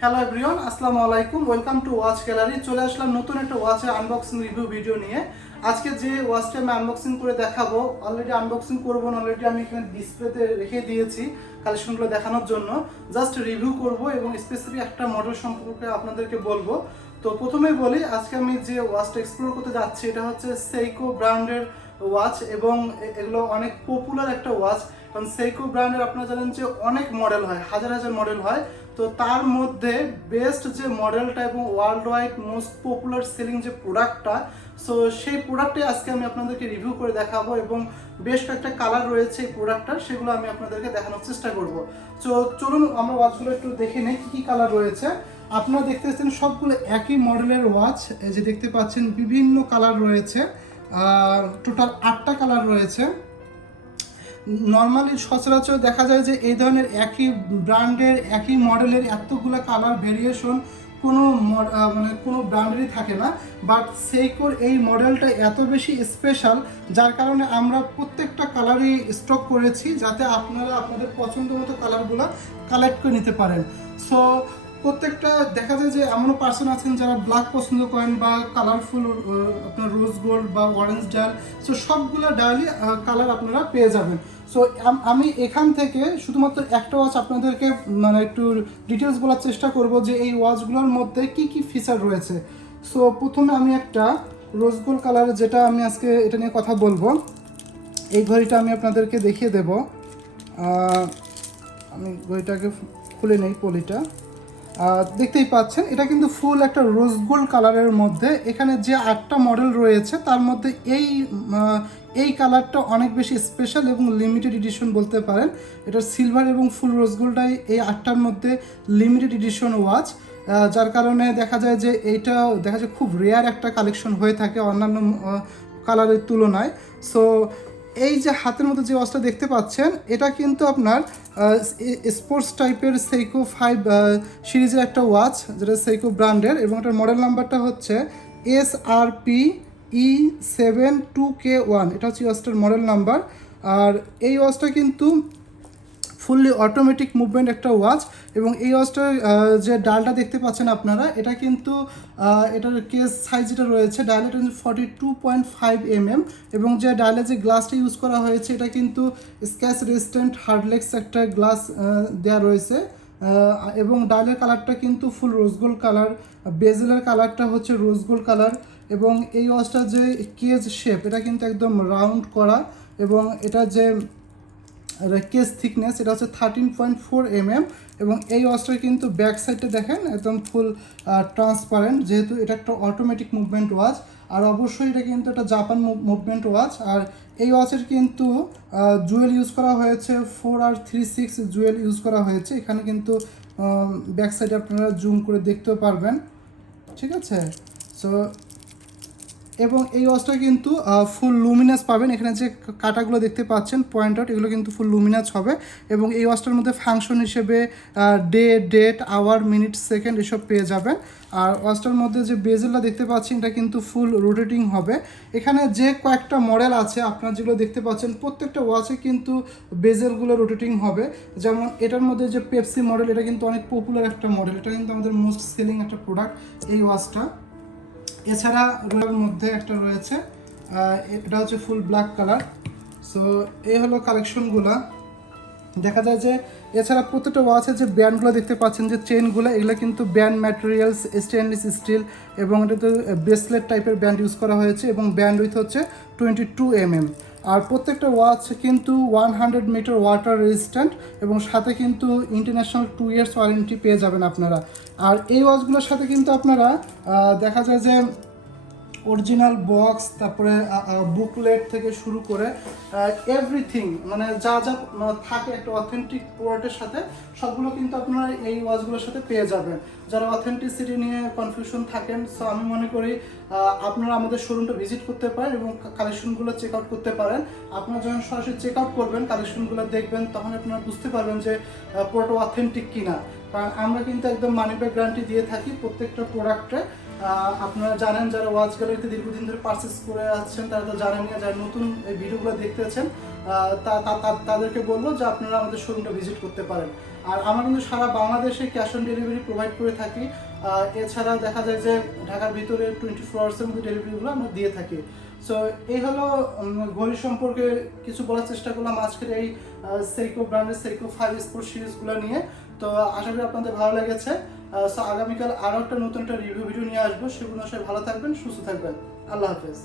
Hello everyone, আসসালামু আলাইকুম। Welcome to watch gallery. চলে আসলাম নতুন একটা ওয়াচের আনবক্সিং রিভিউ ভিডিও নিয়ে। আজকে যে ওয়াচটা আমি আনবক্সিং করে দেখাবো, অলরেডি আনবক্সিং করবো না, অলরেডি আমি এখানে ডিসপ্লেতে রেখে দিয়েছি কালেকশনগুলো দেখানোর জন্য। জাস্ট রিভিউ করব এবং স্পেসিফিক একটা মডেল সম্পর্কে আপনাদেরকে বলবো। তো প্রথমেই বলি, আজকে আমি যে ওয়াচটা এক্সপ্লোর করতে যাচ্ছি এটা হচ্ছে সেইকো ব্র্যান্ডের ওয়াচ এবং এগুলো অনেক পপুলার একটা ওয়াচ। কারণ সেইকো ব্র্যান্ডের আপনারা জানেন যে অনেক মডেল হয়, হাজার হাজার মডেল হয়। তো তার মধ্যে বেস্ট যে মডেলটা এবং world wide most popular selling যে প্রোডাক্টটা, সো সেই প্রোডাক্টে আজকে আমি আপনাদেরকে রিভিউ করে দেখাবো এবং বেশ কয়েকটা কালার রয়েছে এই প্রোডাক্টটার, সেগুলো আমি আপনাদেরকে দেখানোর চেষ্টা করব। তো চলুন আমরা ওয়াচগুলো একটু দেখে নিই কী কী কালার রয়েছে। আপনারা দেখতে পাচ্ছেন সবগুলো একই মডেলের ওয়াচ, এই যে দেখতে পাচ্ছেন বিভিন্ন কালার রয়েছে, টোটাল 8টা কালার রয়েছে। নর্মালি সচরাচর দেখা যায় যে এই ধরনের একই ব্র্যান্ডের একই মডেলের এতগুলো কালার ভেরিয়েশন কোনো ব্র্যান্ডেরই থাকে না। বাট সেইকোর এই মডেলটা এত বেশি স্পেশাল, যার কারণে আমরা প্রত্যেকটা কালারই স্টক করেছি যাতে আপনারা আপনাদের পছন্দ মতো কালারগুলো কালেক্ট করে নিতে পারেন। সো প্রত্যেকটা দেখা যায় যে এমনও পার্সন আছেন যারা ব্ল্যাক পছন্দ করেন বা কালারফুল আপনার রোজ গোল্ড বা অরেঞ্জ ডায়াল, সো সবগুলো ডায়ালই কালার আপনারা পেয়ে যাবেন। সো আমি এখান থেকে শুধুমাত্র একটা ওয়াচ আপনাদেরকে একটু ডিটেলস বলার চেষ্টা করব যে এই ওয়াচগুলোর মধ্যে কি কি ফিচার রয়েছে। সো প্রথমে আমি একটা রোজ গোল্ড কালার, যেটা আমি আজকে এটা নিয়ে কথা বলবো, এই ঘড়িটা আমি আপনাদেরকে দেখিয়ে দেব। আমি ঘড়িটাকে খুলে নেই, পলিটা দেখতেই পাচ্ছেন, এটা কিন্তু ফুল একটা রোজ গোল্ড কালারের মধ্যে। এখানে যে 8টা মডেল রয়েছে তার মধ্যে এই কালারটা অনেক বেশি স্পেশাল এবং লিমিটেড এডিশন বলতে পারেন। এটা সিলভার এবং ফুল রোজ গোল্ডটাই এই 8টার মধ্যে লিমিটেড এডিশন ওয়াচ, যার কারণে দেখা যায় যে এইটা দেখা যায় খুব রেয়ার একটা কালেকশন হয়ে থাকে অন্যান্য কালারের তুলনায়। সো এই যে হাতের মধ্যে যে ওয়াচটা দেখতে পাচ্ছেন, এটা কিন্তু আপনার স্পোর্টস টাইপের Seiko5 সিরিজের একটা ওয়াচ, যেটা সেইকো ব্র্যান্ডের, এবং এটার মডেল নাম্বারটা হচ্ছে SRPE72K1। এটা হচ্ছে ওয়াচটার মডেল নাম্বার। আর এই ওয়াচটা কিন্তু ফুললি অটোমেটিক মুভমেন্ট একটা ওয়াচ, এবং এই ওয়াচটার যে ডায়ালটা দেখতে পাচ্ছেন আপনারা, এটা কিন্তু এটার কেস সাইজ যেটা রয়েছে ডায়ালটা 42.5 mm, এবং যে ডায়ালের যে গ্লাসটা ইউজ করা হয়েছে এটা কিন্তু স্ক্র্যাচ রেজিস্ট্যান্ট হার্ডলেক্স একটা গ্লাস দেওয়া রয়েছে, এবং ডায়ালের কালারটা কিন্তু ফুল রোজ গোল্ড কালার, বেজেলের কালারটা হচ্ছে রোজ গোল্ড কালার, এবং এই ওয়াচটার যে কেজ শেপ এটা কিন্তু একদম রাউন্ড করা, এবং এটা যে কেস থিকনেস এটা হচ্ছে 13.4 mm, এবং এই ওয়াচটার কিন্তু ব্যাক সাইডটা দেখেন একদম ফুল ট্রান্সপারেন্ট, যেহেতু এটা একটা অটোমেটিক মুভমেন্ট ওয়াচ। আর অবশ্যই এটা কিন্তু একটা জাপান মুভমেন্ট ওয়াচ। আর এই ওয়াচের কিন্তু জুয়েল ইউজ করা হয়েছে, 4R36 জুয়েল ইউজ করা হয়েছে। এখানে কিন্তু ব্যাক সাইডে আপনারা জুম করে দেখতেও পারবেন, ঠিক আছে। সো এবং এই ওয়াচটা কিন্তু ফুল লুমিনাস পাবেন। এখানে যে কাটাগুলো দেখতে পাচ্ছেন পয়েন্ট আউট, এগুলো কিন্তু ফুল লুমিনাস হবে, এবং এই ওয়াচটার মধ্যে ফাংশন হিসেবে day, date, hour, minute, second এসব পেয়ে যাবেন। আর ওয়াচটার মধ্যে যে বেজেলটা দেখতে পাচ্ছেন এটা কিন্তু ফুল রোটেটিং হবে। এখানে যে কয়েকটা মডেল আছে আপনারা যেগুলো দেখতে পাচ্ছেন প্রত্যেকটা ওয়াচে কিন্তু বেজেলগুলো রোটেটিং হবে। যেমন এটার মধ্যে যে পেপসি মডেল, এটা কিন্তু অনেক পপুলার একটা মডেল, এটা কিন্তু আমাদের মোস্ট সেলিং একটা প্রোডাক্ট এই ওয়াচটা। এছাড়া রোলের মধ্যে একটা রয়েছে, এটা হচ্ছে ফুল ব্ল্যাক কালার। সো এই হলো কালেকশনগুলো। দেখা যায় যে এছাড়া প্রত্যেকটা ওয়াচের যে ব্যান্ডগুলো দেখতে পাচ্ছেন, যে চেনগুলো, এগুলো কিন্তু ব্যান্ড ম্যাটেরিয়ালস স্টেনলেস স্টিল, এবং এটাতে ব্রেসলেট টাইপের ব্যান্ড ইউজ করা হয়েছে, এবং ব্যান্ড উইথ হচ্ছে 22 mm। আর প্রত্যেকটা ওয়াচ কিন্তু 100 মিটার ওয়াটার রেজিস্ট্যান্ট, এবং সাথে কিন্তু ইন্টারন্যাশনাল 2 years ওয়ারেন্টি পেয়ে যাবেন আপনারা। আর এই ওয়াচগুলোর সাথে কিন্তু আপনারা দেখা যায় যে অরিজিনাল বক্স, তারপরে বুকলেট থেকে শুরু করে এভরিথিং, যা যা থাকে একটা অথেন্টিক প্রোডাক্টের সাথে, সবগুলো কিন্তু আপনারা এই ওয়াচগুলোর সাথে পেয়ে যাবেন। যারা অথেন্টিসিটি নিয়ে কনফিউশন থাকেন, সো আমি মনে করি আপনারা আমাদের শোরুমটা ভিজিট করতে পারেন এবং কালেকশনগুলো চেক আউট করতে পারেন। আপনারা যখন সরাসরি চেক আউট করবেন, কালেকশনগুলো দেখবেন, তখন আপনারা বুঝতে পারবেন যে পুরোটা অথেন্টিক কিনা। কারণ আমরা কিন্তু একদম মানি ব্যাক গ্যারান্টি দিয়ে থাকি প্রত্যেকটা প্রোডাক্টে। আপনারা জানেন, যারা ওয়াচ গ্যালারিতে দীর্ঘদিন ধরে পারচেস করে আসছেন তারা তো জানেন, যারা নতুন এই ভিডিওগুলো দেখতেছেন তাদেরকে বলবো যে আপনারা আমাদের শোরুমটা ভিজিট করতে পারেন। আর আমরা কিন্তু সারা বাংলাদেশে ক্যাশ অন ডেলিভারি প্রোভাইড করে থাকি। এছাড়া দেখা যায় যে ঢাকার ভিতরে 24 আওয়ার্সের মধ্যে ডেলিভারিগুলো আমরা দিয়ে থাকি। সো এই হলো ঘড়ি সম্পর্কে কিছু বলার চেষ্টা করলাম আজকের এই সেইকো ব্র্যান্ডের Seiko5 স্পোর্টস সিরিজগুলো নিয়ে। তো আশা করি আপনাদের ভালো লেগেছে। সো আগামীকাল আরও একটা নতুন একটা রিভিউ ভিডিও নিয়ে আসবো। সেগুলো সবাই ভালো থাকবেন, সুস্থ থাকবেন। আল্লাহ হাফেজ।